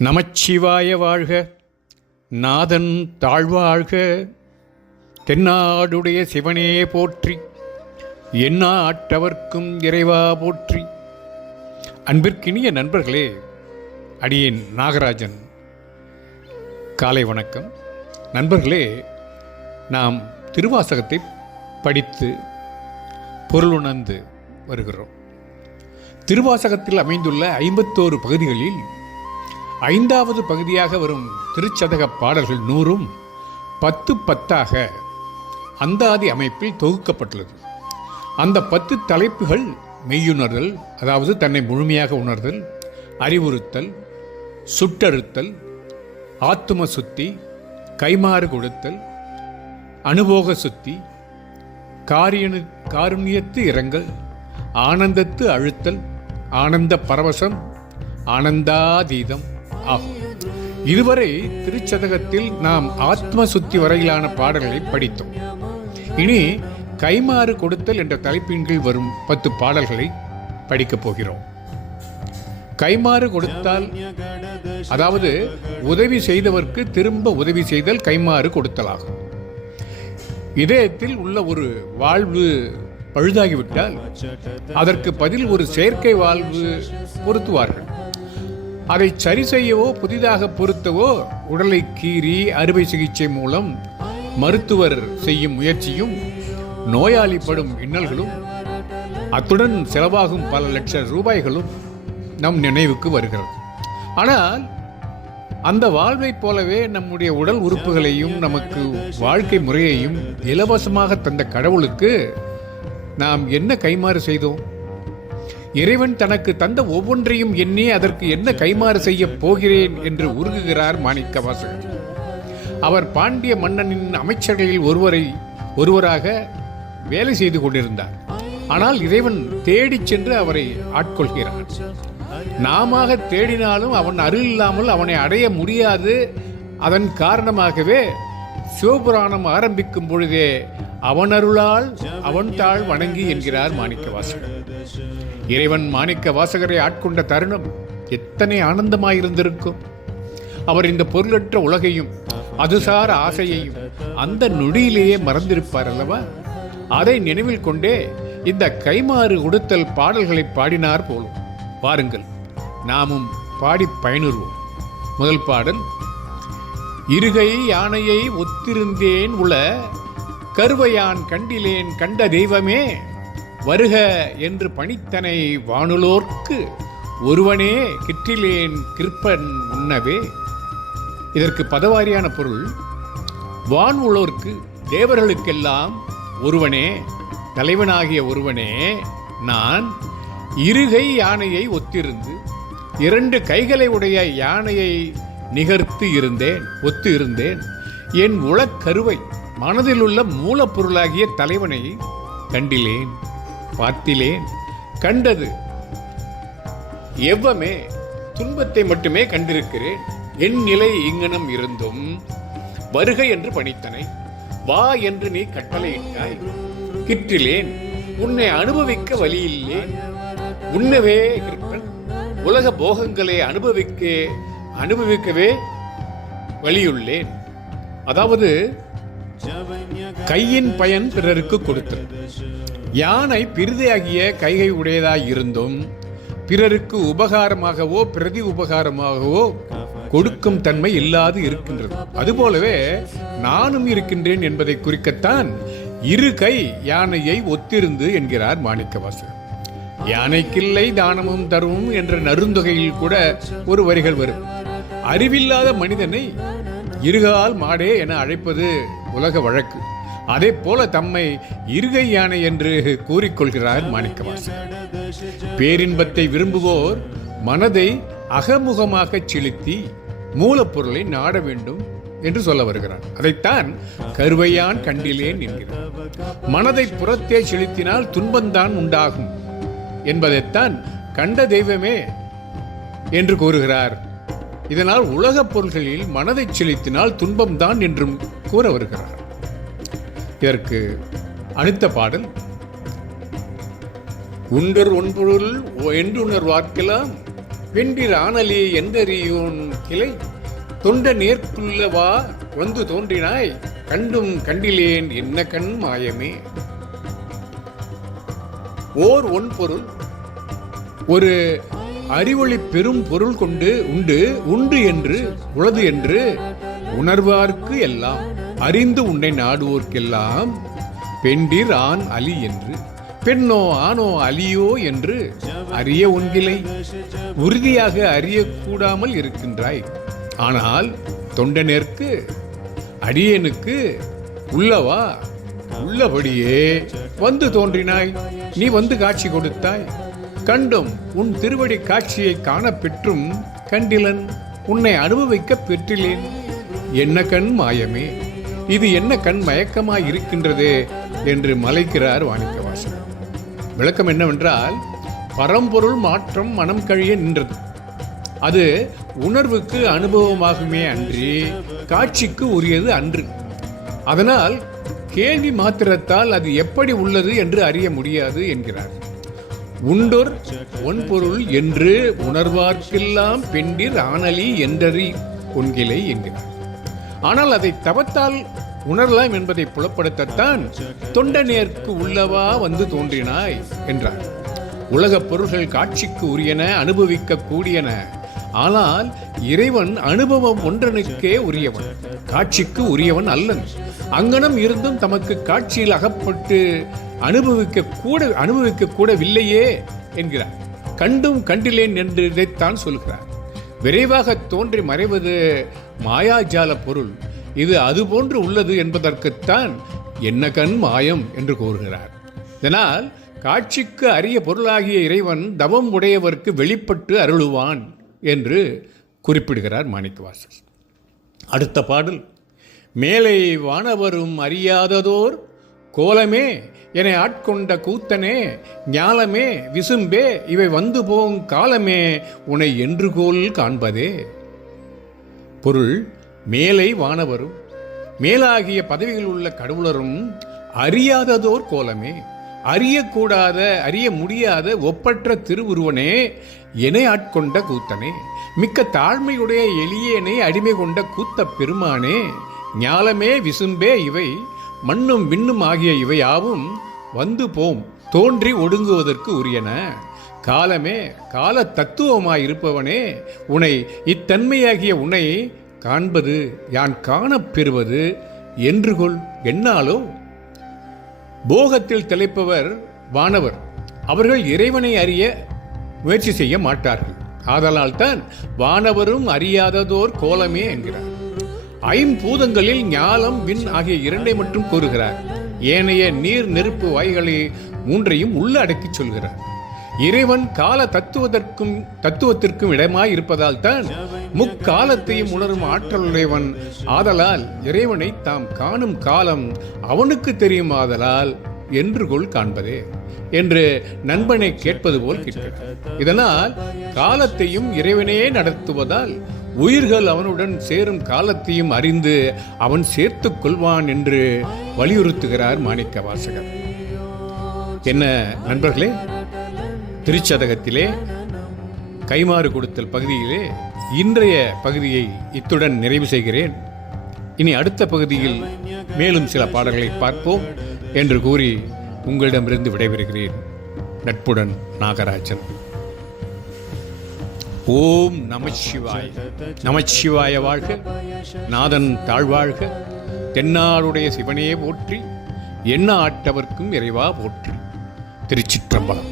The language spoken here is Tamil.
நமச்சிவாய வாழ்க. நாதன் தாழ்வாழ்க. தென்னாடுடைய சிவனே போற்றி. எந்நாட்டவர்க்கும் இறைவா போற்றி. அன்பிற்கினிய நண்பர்களே, அடியேன் நாகராஜன். காலை வணக்கம். நண்பர்களே, நாம் திருவாசகத்தை படித்து பொருளுணர்ந்து வருகிறோம். திருவாசகத்தில் அமைந்துள்ள 51 பகுதிகளில் 5வது பகுதியாக வரும் திருச்சதக பாடல்கள் 100ம் 10 அந்தாதி அமைப்பில் தொகுக்கப்பட்டுள்ளது. அந்த 10 தலைப்புகள் மெய்யுணர்தல், அதாவது தன்னை முழுமையாக உணர்தல், அறிவுறுத்தல், சுட்டறுத்தல், ஆத்தும சுத்தி, கைமாறு கொடுத்தல், அனுபோக சுத்தி, காருண்யத்து இரங்கல், ஆனந்தத்து அழுத்தல், ஆனந்த பரவசம், ஆனந்தாதீதம் ஆகும். இதுவரை திருச்சதகத்தில் நாம் ஆத்ம சுத்தி வரையிலான பாடல்களை படித்தோம். இனி கைமாறு கொடுத்தல் என்ற தலைப்பின் கீழ் வரும் 10 பாடல்களை படிக்கப் போகிறோம். கைமாறு கொடுத்தால், அதாவது உதவி செய்தவர்க்கு திரும்ப உதவி செய்தல் கைமாறு கொடுத்தலாகும். இதயத்தில் உள்ள ஒரு வாழ்வு பழுதாகிவிட்டால் அதற்கு பதில் ஒரு செயற்கை வாழ்வு பொருத்துவார்கள். அதை சரி செய்யவோ புதிதாக பொருத்தவோ உடலை கீறி அறுவை சிகிச்சை மூலம் மருத்துவர் செய்யும் முயற்சியும், நோயாளி படும் இன்னல்களும், அத்துடன் செலவாகும் பல லட்சம் ரூபாய்களும் நம் நினைவுக்கு வருகிறது. ஆனால் அந்த வாழ்வைப் போலவே நம்முடைய உடல் உறுப்புகளையும் நமக்கு வாழ்க்கை முறையையும் இலவசமாக தந்த கடவுளுக்கு நாம் என்ன கைமாறு செய்தோம்? இறைவன் தனக்கு தந்த ஒவ்வொன்றையும் எண்ணி அதற்கு என்ன கைமாறு செய்ய போகிறேன் என்று உருகுகிறார் மாணிக்கவாசகர். அவர் பாண்டிய மன்னனின் அமைச்சர்களில் ஒருவராக வேலை செய்து கொண்டிருந்தார். ஆனால் இறைவன் தேடிச் சென்று அவரை ஆட்கொள்கிறார். நாம தேடினாலும் அவன் அருள் இல்லாமல் அவனை அடைய முடியாது. அதன் காரணமாகவே சிவபுராணம் ஆரம்பிக்கும் பொழுதே அவன் அருளால் அவன் தாழ் வணங்கி என்கிறார் மாணிக்கவாசகர். இறைவன் மாணிக்க வாசகரை ஆட்கொண்ட தருணம் எத்தனை ஆனந்தமாயிருந்திருக்கும்! அவர் இந்த பொருளற்ற உலகையும் அதுசார ஆசையையும் அந்த நொடியிலேயே மறந்திருப்பார் அல்லவா? அதை நினைவில் கொண்டே இந்த கைமாறு கொடுத்தல் பாடல்களை பாடினார் போலும். பாருங்கள், நாமும் பாடி பயனுறுவோம். முதல் பாடல்: இருகை யானையை ஒத்திருந்தேன் உள கருவையான் கண்டிலேன் கண்ட தெய்வமே வருக என்று பணித்தனை வானுலோர்க்கு ஒருவனே கிற்றிலேன் கிருப்பன் உண்ணவே. இதற்கு பதவாரியான பொருள்: வான் உள்ளோர்க்கு, தேவர்களுக்கெல்லாம் ஒருவனே, தலைவனாகிய ஒருவனே நான் இருகை யானையை ஒத்திருந்து, 2 கைகளை உடைய யானையை நிகர்த்து இருந்தேன், ஒத்து இருந்தேன். என் உளக்கருவை, மனதில் உள்ள மூலப்பொருளாகிய தலைவனை கண்டிலேன், பார்த்திலேன். கண்டது எவ்வமே துன்பத்தை மட்டுமே கண்டிருக்கிறேன். என் நிலை இங்கனம் இருந்தும் வருக என்று பணித்தனை, வா என்று நீ கட்டளையிட்டாய். கிற்றிலேன், உன்னை அனுபவிக்க வழியில்லேன். உண்ணவே கிருப்பன், உலக போகங்களை அனுபவிக்கவே வழியுள்ளேன். அதாவது கையின் பயன் பிறருக்கு கொடுத்தல். யானை பிரிதையாகிய கைகை உடையதாய் இருந்தும் பிறருக்கு உபகாரமாகவோ பிரதி உபகாரமாகவோ கொடுக்கும் தன்மை இல்லாது இருக்கின்றது. அதுபோலவே நானும் இருக்கின்றேன் என்பதை குறிக்கத்தான் இரு கை யானையை ஒத்திருந்து என்கிறார் மாணிக்கவாசகர். யானைக்கில்லை தானமும் தருவும் என்ற நருந்தொகையில் கூட ஒரு வரிகள் வரும். அறிவில்லாத மனிதனை இருகால் மாடே என அழைப்பது உலக வழக்கு. அதே போல தம்மை இருகை யானை என்று கூறிக்கொள்கிறார் மாணிக்கவாசகர். பேரின்பத்தை விரும்புவோர் மனதை அகமுகமாக செலுத்தி மூலப்பொருளை நாட வேண்டும் என்று சொல்ல வருகிறார். அதைத்தான் கருவையான் கண்டிலேன் என்கிறார். மனதை புறத்தே செலுத்தினால் துன்பந்தான் உண்டாகும் என்பதைத்தான் கண்ட தெய்வமே என்று கூறுகிறார். இதனால் உலகப் பொருள்களில் மனதை செலுத்தினால் துன்பம்தான் என்றும் கூற வருகிறார். இதற்கு அடுத்த பாடல்: உண்டர் ஒன்பொருள் என்றுணர் வார்க்கலாம் பெண்டிர் ஆனலே எந்தறியோன் கிளை தொண்ட நேர்க்குள்ளவா வந்து தோன்றினாய் கண்டும் கண்டிலேன் என்ன கண் மாயமே. ஓர் ஒன் பொருள் ஒரு அறிவொளி பெரும் பொருள் கொண்டு உண்டு என்று உளது என்று உணர்வார்க்கு எல்லாம் அறிந்து உன்னை நாடுவோர்க்கெல்லாம் பெண்டிர் ஆண் அலி என்று பெண்ணோ ஆணோ அலியோ என்று அறிய ஒன்றிலை உறுதியாக அறியக்கூடாமல் இருக்கின்றாய். ஆனால் தொண்டனேற்கு அடியனுக்கு உள்ளவா உள்ளபடியே வந்து தோன்றினாய். நீ வந்து காட்சி கொடுத்தாய். கண்டும் உன் திருவடி காட்சியை காண பெற்றும் கண்டிலன் உன்னை அனுபவிக்க பெற்றிலேன். என்ன கண் மாயமே, இது என்ன கண் மயக்கமாய் இருக்கின்றது என்று மலைக்கிறார் மாணிக்கவாசகர். விளக்கம் என்னவென்றால், பரம்பொருள் மாற்றம் மனம் கழிய நின்றது. அது உணர்வுக்கு அனுபவமாகுமே அன்றி காட்சிக்கு உரியது அன்று. அதனால் கேள்வி மாத்திரத்தால் அது எப்படி உள்ளது என்று அறிய முடியாது என்கிறார். உண்டொர் ஒன்பொருள் என்று உணர்வார்க்கெல்லாம் பெண்டிர் ஆனலி என்றறி ஒன்கிலை என்கிறார். ஆனால் அதை தவத்தால் உணரலாம் என்பதை புலப்படுத்தத்தான் தொண்டனேற்கு உள்ளவா வந்து தோன்றினாய் என்றார். உலகப் பொருள்கள் காட்சிக்கு உரியன, அனுபவிக்க கூடியன. ஆனால் இறைவன் அனுபவம் ஒன்றனுக்கே உரியவன், காட்சிக்கு உரியவன் அல்லன். அங்கனம் இருந்தும் தமக்கு காட்சியில் அகப்பட்டு அனுபவிக்க கூடவில்லையே என்கிறார். கண்டும் கண்டிலேன் என்று இதைத்தான் சொல்கிறார். விரைவாக தோன்றி மறைவது மாயாஜால பொருள். இது அதுபோன்று உள்ளது என்பதற்குத்தான் என்ன கண் மாயம் என்று கூறுகிறார். இதனால் காட்சிக்கு அரிய பொருளாகிய இறைவன் தவம் உடையவர்க்கு வெளிப்பட்டு அருளுவான் என்று குறிப்பிடுகிறார் மாணிக்கவாசகர். அடுத்த பாடல், மேலை வானவரும் அறியாததோர் கோலமே என ஆட்கொண்ட கூத்தனே ஞாலமே விசும்பே இவை வந்து போங் காலமே உனை என்று கோல் காண்பதே. பொருள், மேலை வானவரும் மேலாகிய பதவியில் உள்ள கடவுளரும் அறியாததோர் கோலமே, அறியக்கூடாத அறிய முடியாத ஒப்பற்ற திருவுருவனே என ஆட்கொண்ட கூத்தனே, மிக்க தாழ்மையுடைய எளியனை அடிமை கொண்ட கூத்த பெருமானே, ஞாலமே விசும்பே இவை மண்ணும் விண்ணும் ஆகிய இவையாவும் வந்து போம் தோன்றி ஒடுங்குவதற்கு உரியன. காலமே கால தத்துவமாயிருப்பவனே உனை இத்தன்மையாகிய உன்னை காண்பது யான் காணப் பெறுவது என்று கொள் என்னாலோ. போகத்தில் திளைப்பவர் வானவர். அவர்கள் இறைவனை அறிய முயற்சி செய்ய மாட்டார்கள். ஆதலால் தான் வானவரும் அறியாததோர் கோலமே என்கிறார். ஐம்பூதங்களில் ஞாலம் விண் ஆகிய இரண்டை மட்டும் கூறுகிறார். ஏனைய நீர் நெருப்பு வாய்களை மூன்றையும் உள்ள அடக்கிச் சொல்கிறார். இறைவன் கால தத்துவத்திற்கும் இடமாய் இருப்பதால் தான் முக்காலத்தையும் உணரும் ஆற்றலுடையவன். ஆதலால் இறைவனை தாம் காணும் காலம் அவனுக்கு தெரியும். ஆதலால் என்று கொள் காண்பதே என்று நண்பனை கேட்பது போல் கேட்கிறார். இதனால் காலத்தையும் இறைவனே நடத்துவதால் உயிர்கள் அவனுடன் சேரும் காலத்தையும் அறிந்து அவன் சேர்த்துக் கொள்வான் என்று வலியுறுத்துகிறார் மாணிக்கவாசகர். என்ன நண்பர்களே, திருச்சதகத்திலே கைமாறு கொடுத்தல் பகுதியிலே இன்றைய பகுதியை இத்துடன் நிறைவு செய்கிறேன். இனி அடுத்த பகுதியில் மேலும் சில பாடல்களை பார்ப்போம் என்று கூறி உங்களிடமிருந்து விடைபெறுகிறேன். நட்புடன் நாகராஜன். ஓம் நமச்சிவாய. நமச்சிவாய வாழ்க, நாதன் தாழ்வாழ்க, தென்னாடுடைய சிவனே போற்றி, என்ன ஆட்டவர்க்கும் இறைவா போற்றி. திருச்சிற்றம்பலம்.